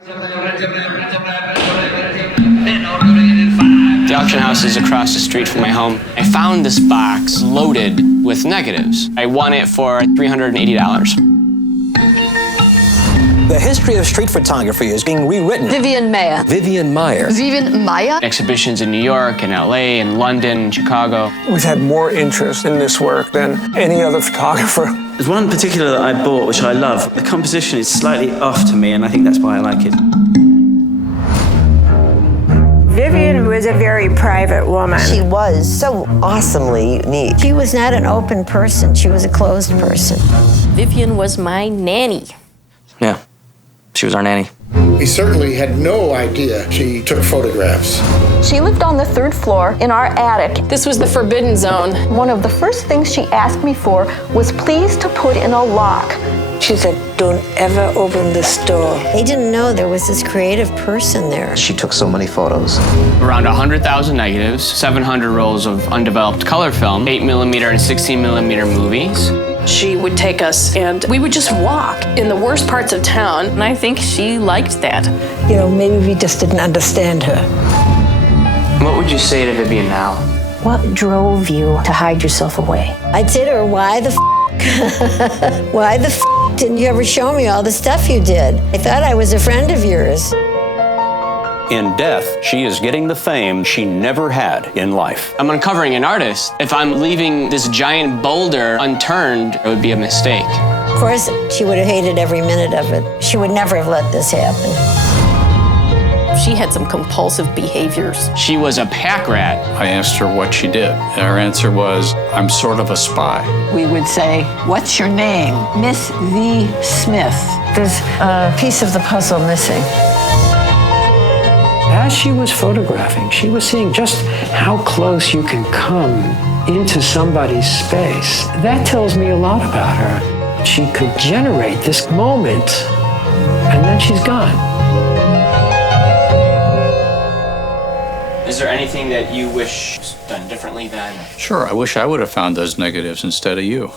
The auction house is across the street from my home. I found this box loaded with negatives. I won it for $380. The history of street photography is being rewritten. Vivian Maier. Vivian Maier. Vivian Maier? Exhibitions in New York and LA and London and Chicago. We've had more interest in this work than any other photographer. There's one in particular that I bought, which I love. The composition is slightly off to me, and I think that's why I like it. Vivian was a very private woman. She was so awesomely unique. She was not an open person. She was a closed person. Vivian was my nanny. Yeah, she was our nanny. We certainly had no idea she took photographs. She lived on the 3rd floor in our attic. This was the forbidden zone. One of the first things she asked me for was please to put in a lock. She said, don't ever open this door. They didn't know there was this creative person there. She took so many photos. Around 100,000 negatives, 700 rolls of undeveloped color film, 8mm and 16mm movies. She would take us and we would just walk in the worst parts of town, and I think she liked that. You know, maybe we just didn't understand her. What would you say to Vivian now? What drove you to hide yourself away? I'd say to her, why the why the didn't you ever show me all the stuff you did? I thought I was a friend of yours. In death, she is getting the fame she never had in life. I'm uncovering an artist. If I'm leaving this giant boulder unturned, it would be a mistake. Of course, she would have hated every minute of it. She would never have let this happen. She had some compulsive behaviors. She was a pack rat. I asked her what she did. Her answer was, I'm sort of a spy. We would say, what's your name? Miss V. Smith. There's a piece of the puzzle missing. As she was photographing, she was seeing just how close you can come into somebody's space. That tells me a lot about her. She could generate this moment, and then she's gone. Is there anything that you wish was done differently then? Sure, I wish I would have found those negatives instead of you.